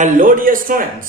Hello dear students,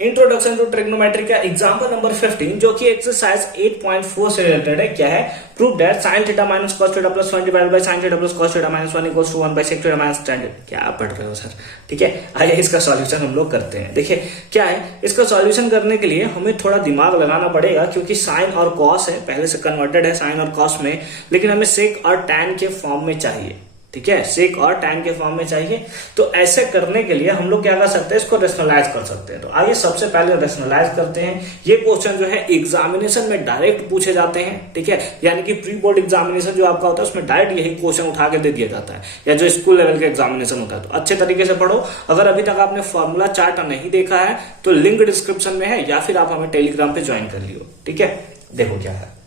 introduction to trigonometry का example number 15 जो कि एक्सरसाइज 8.4 से रिलेटेड है। क्या है? Prove that sin theta minus cos theta plus 1 divided by sin theta plus cos theta minus 1 equals to 1 by sec theta minus tan। क्या पढ़ रहे हो सर? ठीक है, आइए इसका सॉल्यूशन हम लोग करते हैं। देखिए क्या है, इसका सॉल्यूशन करने के लिए हमें थोड़ा दिमाग लगाना पड़ेगा क्योंकि sin और cos है, पहले से कन्वर्टेड है sin और cos में, लेकिन हमें sec और tan के फॉर्म में चाहिए। ठीक है, सेक और टैन के फॉर्म में चाहिए। तो ऐसे करने के लिए हम लोग क्या कर सकते हैं, इसको रेशनलाइज कर सकते हैं। तो आइए सबसे पहले रेशनलाइज करते हैं। ये क्वेश्चन जो है एग्जामिनेशन में डायरेक्ट पूछे जाते हैं। ठीक है, यानी कि प्री बोर्ड एग्जामिनेशन जो आपका होता है उसमें डायरेक्ट यही क्वेश्चन उठा के दे दिया जाता है, या जो स्कूल लेवल का एग्जामिनेशन होता है। तो अच्छे तरीके से पढ़ो। अगर अभी तक आपने फॉर्मूला चार्ट नहीं देखा है तो लिंक डिस्क्रिप्शन में है, या फिर आप हमें टेलीग्राम पे ज्वाइन कर लियो। ठीक है, देखो क्या है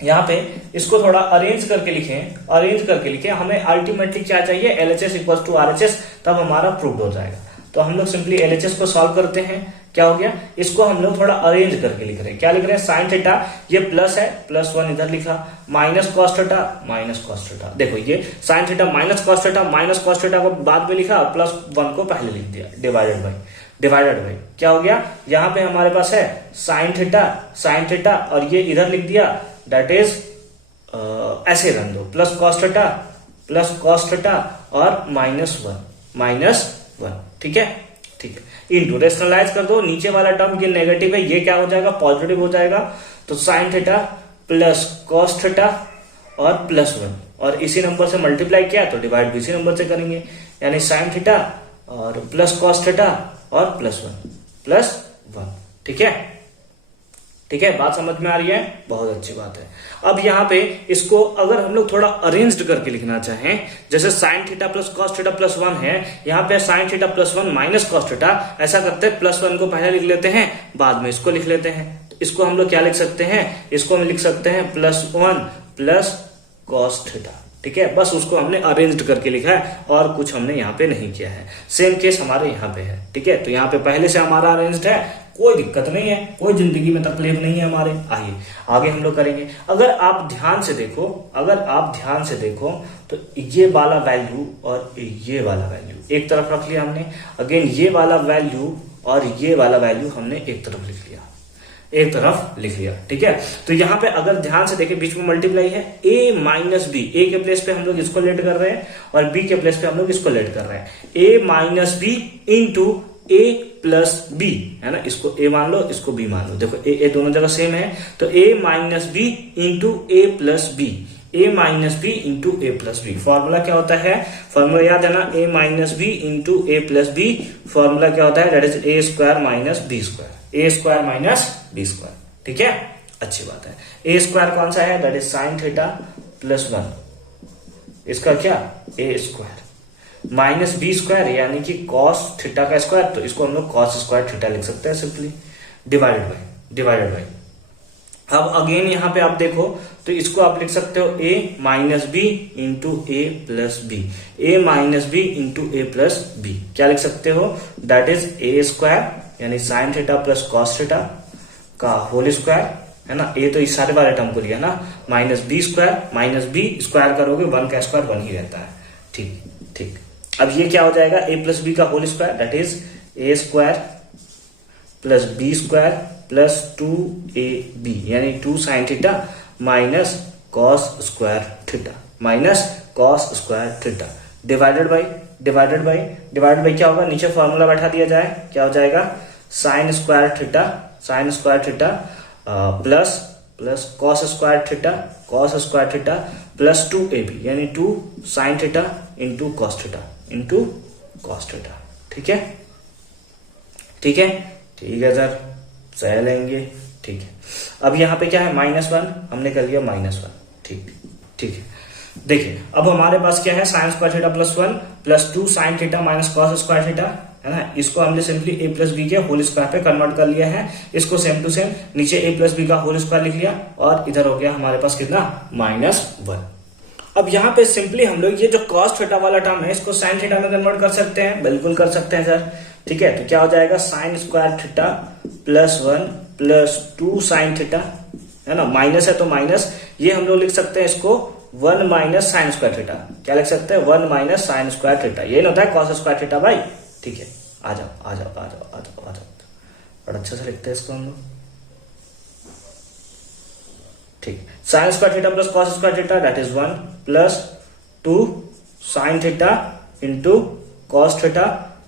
यहाँ पे, इसको थोड़ा अरेंज करके लिखें। हमें अल्टीमेटली क्या चाहिए, LHS इक्वल टू RHS, तब हमारा प्रूव हो जाएगा। तो हम लोग सिंपली LHS को सॉल्व करते हैं। क्या हो गया, इसको हम लोग थोड़ा अरेंज करके लिख रहे हैं। क्या लिख रहे हैं, साइन थीटा ये प्लस है, प्लस 1 इधर लिखा, minus cos theta minus cos theta. देखो ये sign theta minus cos theta को बाद में लिखा, प्लस 1 को पहले लिख दिया, डिवाइडेड बाई क्या हो गया, यहाँ पे हमारे पास है साइन थीटा और ये इधर लिख दिया, दैट इज ऐसे रन दो, प्लस कॉस थीटा और माइनस वन। ठीक है, इंटू रेशनलाइज कर दो। नीचे वाला टर्म ये नेगेटिव है, ये क्या हो जाएगा, पॉजिटिव हो जाएगा। तो sign theta plus cos theta और प्लस 1, और इसी नंबर से मल्टीप्लाई किया तो डिवाइड भी इसी नंबर से करेंगे, यानी साइन थीटा और प्लस कॉस थीटा और प्लस 1। ठीक है, बात समझ में आ रही है? बहुत अच्छी बात है। अब यहाँ पे इसको अगर हम लोग थोड़ा अरेंज्ड करके लिखना चाहें, जैसे sign theta plus cos theta plus 1 है, यहाँ पे sign theta plus 1 minus cos theta, ऐसा करते हैं प्लस 1 को पहले लिख लेते हैं, बाद में इसको लिख लेते हैं। तो इसको हम लोग क्या लिख सकते हैं, इसको हम लिख सकते हैं प्लस 1 प्लस कॉस थीटा। ठीक है, बस उसको हमने अरेंज्ड करके लिखा है और कुछ हमने यहाँ पे नहीं किया है। सेम केस हमारे यहाँ पे है। ठीक है, तो यहाँ पे पहले से हमारा अरेंज्ड है, कोई दिक्कत नहीं है, कोई जिंदगी में तकलीफ नहीं है हमारे। आइए आगे हम लोग करेंगे। अगर आप ध्यान से देखो तो ये वाला वैल्यू और ये वाला वैल्यू एक तरफ रख लिया हमने, अगेन ये वाला वैल्यू और ये वाला वैल्यू हमने एक तरफ लिख लिया। ठीक है, तो यहाँ पे अगर ध्यान से देखें, बीच में मल्टीप्लाई है, a माइनस बी, ए के प्लेस पे हम लोग इसको लेट कर रहे हैं और b के प्लेस पे हम लोग इसको लेट कर रहे हैं। a minus B into a plus B, है ना, इसको a मान लो, इसको b मान लो। देखो a दोनों जगह सेम है, तो a minus B into a plus B, a minus B into A plus B. Formula क्या होता है, फॉर्मूला याद है ना, a minus B into A plus B. Formula क्या होता है, that is a square minus B square, a square minus B square. ठीक है, अच्छी बात है। a स्क्वायर कौन सा है, that is sine theta plus 1, इसका क्या, a square minus B square, यानी कि कॉस थीटा का स्क्वायर, तो इसको हम लोग कॉस स्क्वायर थीटा लिख सकते हैं सिंपली, डिवाइडेड बाई। अब अगेन यहाँ पे आप देखो तो इसको आप लिख सकते हो a minus B into A plus B, a minus B into A plus B. क्या लिख सकते हो, दैट इज a स्क्वायर, यानी sine theta plus cos theta का होल स्क्वायर, है ना, a तो इस सारे वाले टर्म को लिया ना, minus B square, minus B square करोगे 1 का स्क्वायर 1 ही रहता है। ठीक, अब ये क्या हो जाएगा, a प्लस बी का whole square, that is a square plus B square plus 2ab, यानी 2 sine theta minus cos square theta, divided by क्या होगा, नीचे फॉर्मूला बैठा दिया जाए, क्या हो जाएगा, sign square theta plus cos square theta plus 2ab, यानी 2 sine theta into cos theta. ठीक है सर, सह लेंगे। ठीक है, अब यहाँ पे क्या है, -1 हमने कर लिया -1। ठीक है, देखिए अब हमारे पास क्या है, sine square theta plus 1 plus 2 sine theta minus cos square theta, है ना, इसको हमने सिंपली a प्लस बी के होल स्क्वायर पे कन्वर्ट कर लिया है। इसको सेम टू सेम नीचे a प्लस बी का होल स्क्वायर लिख लिया और इधर हो गया हमारे पास कितना, -1। अब यहाँ पे सिंपली हम लोग ये जो कॉस थीटा वाला टर्म है इसको साइन थीटा में कन्वर्ट कर सकते हैं, बिल्कुल कर सकते हैं सर। ठीक है, तो क्या हो जाएगा, sign square theta plus 1 plus 2 sine theta, है ना, माइनस है तो माइनस, ये हम लोग लिख सकते हैं इसको 1 माइनस साइन स्क्वायर थीटा। क्या लिख सकते हैं, 1 माइनस साइन स्क्वायर थीटा, ये होता है कॉस स्क्वायर थीटा भाई। ठीक है, आ जाओ आ जाओ आ जाओ आ जाओ आ जाओ। और अच्छे से लिखते हैं इसको हम लोग। ठीक, sign square theta plus cos square theta that is 1 plus 2 sine theta into cos theta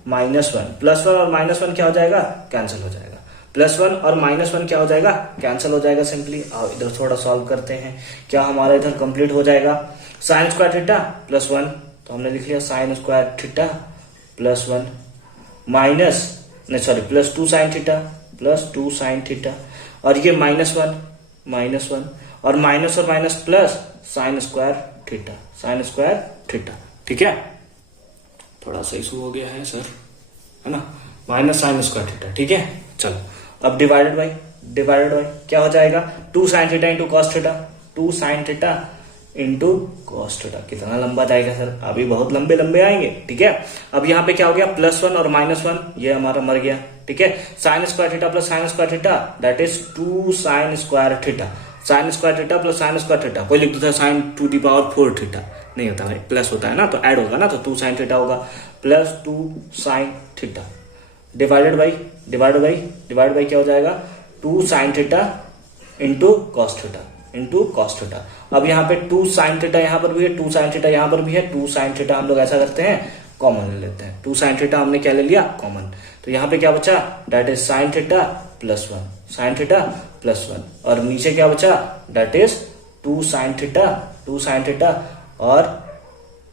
minus 1। Plus 1 और माइनस 1 क्या हो जाएगा, कैंसिल हो जाएगा। प्लस 1 और माइनस 1 क्या हो जाएगा, कैंसिल हो जाएगा सिंपली। आओ इधर थोड़ा सॉल्व करते हैं, क्या हमारा इधर कंप्लीट हो जाएगा। साइन स्क्वायर थीटा प्लस 1 तो हमने लिख लिया sine square theta plus 1 minus नहीं sorry plus 2 sine theta plus 2 sine theta, और ये माइनस 1 और minus plus sine square theta. ठीक है, थोड़ा सा इशू हो गया है सर, है ना, माइनस साइन स्क्वायर थीटा। ठीक है, चलो अब डिवाइडेड बाई क्या हो जाएगा, 2 sine theta into cos theta, 2 sine theta into cos theta. कितना लंबा जाएगा सर, अभी बहुत लंबे आएंगे। ठीक है, अब यहाँ पे क्या हो गया, प्लस 1 और माइनस 1 ये हमारा मर गया। ठीक है, sine square theta plus sine square theta that is 2 sine square theta. Sine square theta plus sine square theta, कोई लिख देता है sine to the power 4 theta, नहीं होता भाई, प्लस होता है ना, तो ऐड होगा ना, तो 2 साइन थीटा होगा plus 2 sine theta divided by क्या हो जाएगा, 2 sine theta into cos theta. अब यहाँ पे 2 साइन थीटा यहाँ पर भी है, 2 साइन थीटा यहाँ पर भी है, 2 साइन थीटा हम लोग ऐसा करते हैं कॉमन ले लेते हैं। 2 साइन थीटा हमने क्या ले लिया, कॉमन, तो यहाँ पे क्या बचा, that is sine theta plus 1 और नीचे क्या बचा, दैट इज 2 साइन थीटा और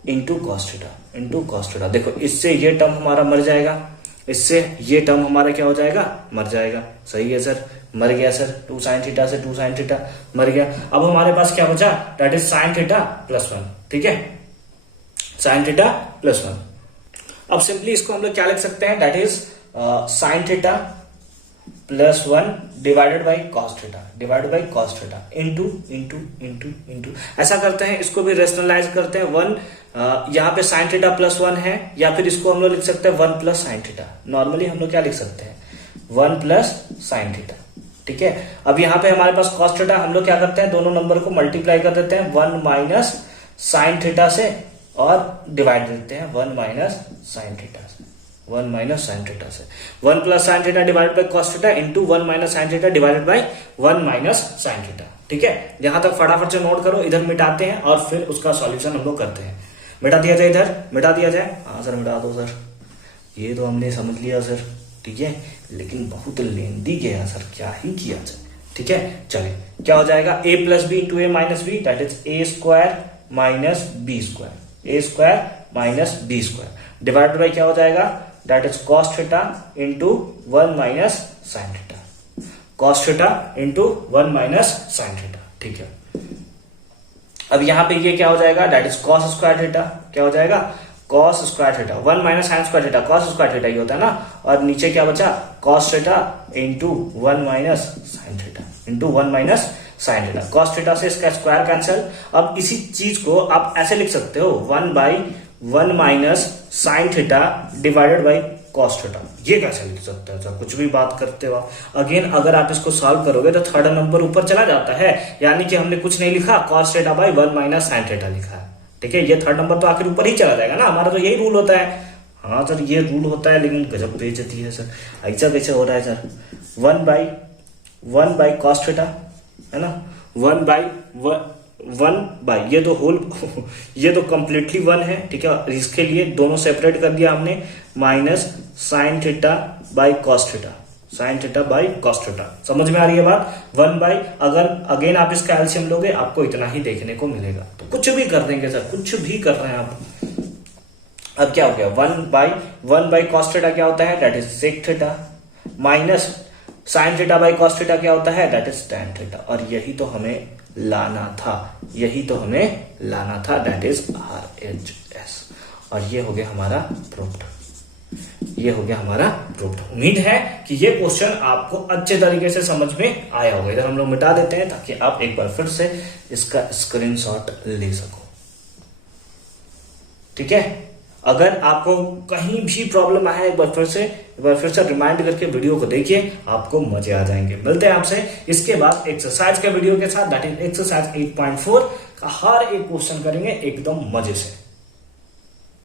इंटू कॉस थीटा। देखो इससे ये टर्म हमारा मर जाएगा, इससे ये टर्म हमारा क्या हो जाएगा, मर जाएगा। सही है सर, मर गया सर, 2 साइन थीटा से 2 साइन थीटा मर गया। अब हमारे पास क्या बचा, that is sine theta plus 1। ठीक है, साइन थीटा प्लस 1। अब सिंपली इसको हम लोग क्या लिख सकते हैं, that is sine theta plus 1 divided by cos theta into ऐसा करते हैं, इसको भी रेशनलाइज करते हैं। 1 यहाँ पे साइन थीटा प्लस 1 है, या फिर इसको हम लोग लिख सकते हैं 1 प्लस साइन थीटा। नॉर्मली हम लोग क्या लिख सकते हैं, 1 प्लस साइन थीटा। ठीक है, अब यहाँ पे हमारे पास कॉस थीटा, हम लोग क्या करते हैं, दोनों नंबर को मल्टीप्लाई कर देते हैं 1 माइनस साइन थीटा से और डिवाइड देते हैं 1 माइनस साइन थीटा से। 1 plus sine theta divided by cos theta into 1 minus sine theta divided by 1 minus sine theta. ठीक है, यहां तक फटाफट से नोट करो, इधर मिटाते हैं और फिर उसका सॉल्यूशन हम लोग करते हैं। मिटा दिया जाए, इधर मिटा दिया जाए। हाँ सर मिटा दो सर, ये तो हमने समझ लिया सर। ठीक है, लेकिन बहुत लेंदी गया सर, क्या ही किया जाए। ठीक है, चलिए क्या हो जाएगा, a plus B into A minus B that is A square minus B square divided by क्या हो जाएगा, that is cos theta into 1 minus sine theta. ठीक है, अब यहां पे ये क्या हो जाएगा, that is cos square theta. क्या हो जाएगा, cos square theta, 1 minus sine square theta, cos square theta ही होता है ना, और नीचे क्या बचा, cos theta into 1 minus sine theta. Cos theta से इसका स्क्वायर कैंसिल। अब इसी चीज को आप ऐसे लिख सकते हो, 1 minus sine theta divided by cos theta. ये कैसे लिख सकते हो सर, कुछ भी बात करते हो। अगेन अगर आप इसको सॉल्व करोगे तो थर्ड नंबर ऊपर चला जाता है, यानी कि हमने कुछ नहीं लिखा, cos theta by 1 minus sine theta लिखा है। ठीक है, ये थर्ड नंबर तो आखिर ऊपर ही चला जाएगा ना, हमारा तो यही रूल होता है। हाँ सर ये रूल होता है, लेकिन गजब बेइज्जती है सर, ऐसा कैसे हो रहा है सर। 1 बाई कॉस थीटा है ना, 1 बाई ये तो कंप्लीटली 1 है। ठीक है, इसके लिए दोनों सेपरेट कर दिया हमने, minus sine theta by cos theta, समझ में आ रही है बात। 1 बाई, अगर अगेन आप इसका एलसीएम लोगे आपको इतना ही देखने को मिलेगा, तो कुछ भी कर देंगे सर, कुछ भी कर रहे हैं आप। अब क्या हो गया, 1 बाई कॉस थीटा क्या होता है, that is sec theta, minus sine theta by cos theta क्या होता है, दैट इज टैन थीटा। और यही तो हमें लाना था, दैट इज RHS। और ये हो गया हमारा प्रूफ्ड। उम्मीद है कि ये क्वेश्चन आपको अच्छे तरीके से समझ में आया होगा। इधर हम लोग मिटा देते हैं ताकि आप एक बार फिर से इसका स्क्रीनशॉट ले सको। ठीक है, अगर आपको कहीं भी प्रॉब्लम आया, एक बार फिर से रिमाइंड करके वीडियो को देखिए, आपको मजे आ जाएंगे। मिलते हैं आपसे इसके बाद एक्सरसाइज के वीडियो के साथ, दैट इज एक्सरसाइज 8.4 का हर एक क्वेश्चन करेंगे एकदम मजे से।